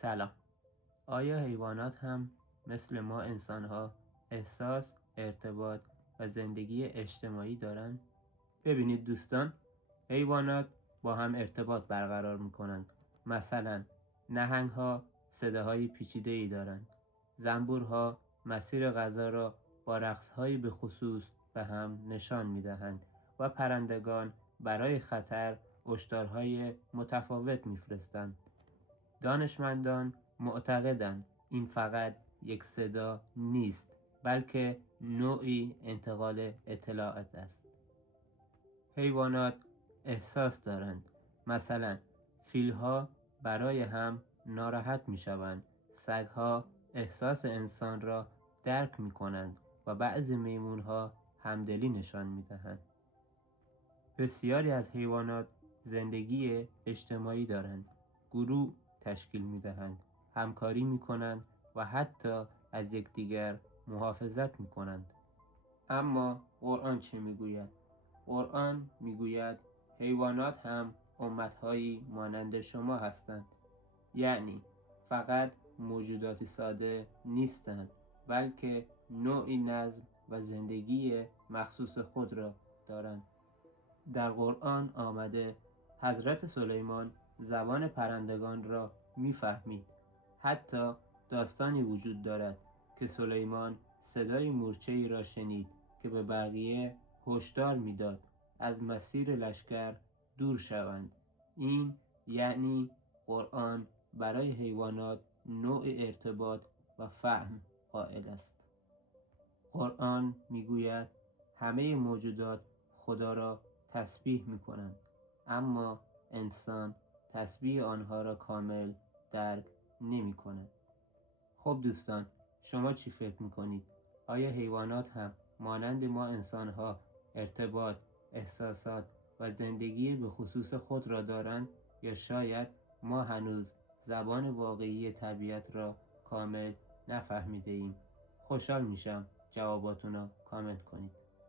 سلام. آیا حیوانات هم مثل ما انسان‌ها احساس، ارتباط و زندگی اجتماعی دارند؟ ببینید دوستان، حیوانات با هم ارتباط برقرار می‌کنند. مثلا نهنگ‌ها صداهای پیچیده‌ای دارند. زنبورها مسیر غذا را با رقص‌هایی به خصوص به هم نشان می‌دهند و پرندگان برای خطر هشدارهای متفاوت می‌فرستند. دانشمندان معتقدند این فقط یک صدا نیست، بلکه نوعی انتقال اطلاعات است. حیوانات احساس دارند. مثلا فیل‌ها برای هم ناراحت می‌شوند. سگ‌ها احساس انسان را درک می‌کنند و بعضی میمون‌ها همدلی نشان می‌دهند. بسیاری از حیوانات زندگی اجتماعی دارند. گروه تشکیل می‌دهند، همکاری می‌کنند و حتی از یکدیگر محافظت می‌کنند. اما قرآن چه می‌گوید؟ قرآن می‌گوید حیوانات هم امت‌هایی مانند شما هستند. یعنی فقط موجوداتی ساده نیستند، بلکه نوعی نظم و زندگی مخصوص خود را دارند. در قرآن آمده حضرت سلیمان زبان پرندگان را می‌فهمید. حتی داستانی وجود دارد که سلیمان صدای مورچه‌ای را شنید که به بقیه هشدار می‌داد از مسیر لشکر دور شوند. این یعنی قرآن برای حیوانات نوع ارتباط و فهم قائل است. قرآن می‌گوید همه موجودات خدا را تسبیح می‌کنند، اما انسان تسبیح آنها را کامل درک نمی‌کند. خب دوستان، شما چی فکر می‌کنید؟ آیا حیوانات هم مانند ما انسان‌ها ارتباط، احساسات و زندگی به خصوص خود را دارند، یا شاید ما هنوز زبان واقعی طبیعت را کامل نفهمیده ایم؟ خوشحال میشم جواباتون رو کامنت کنید.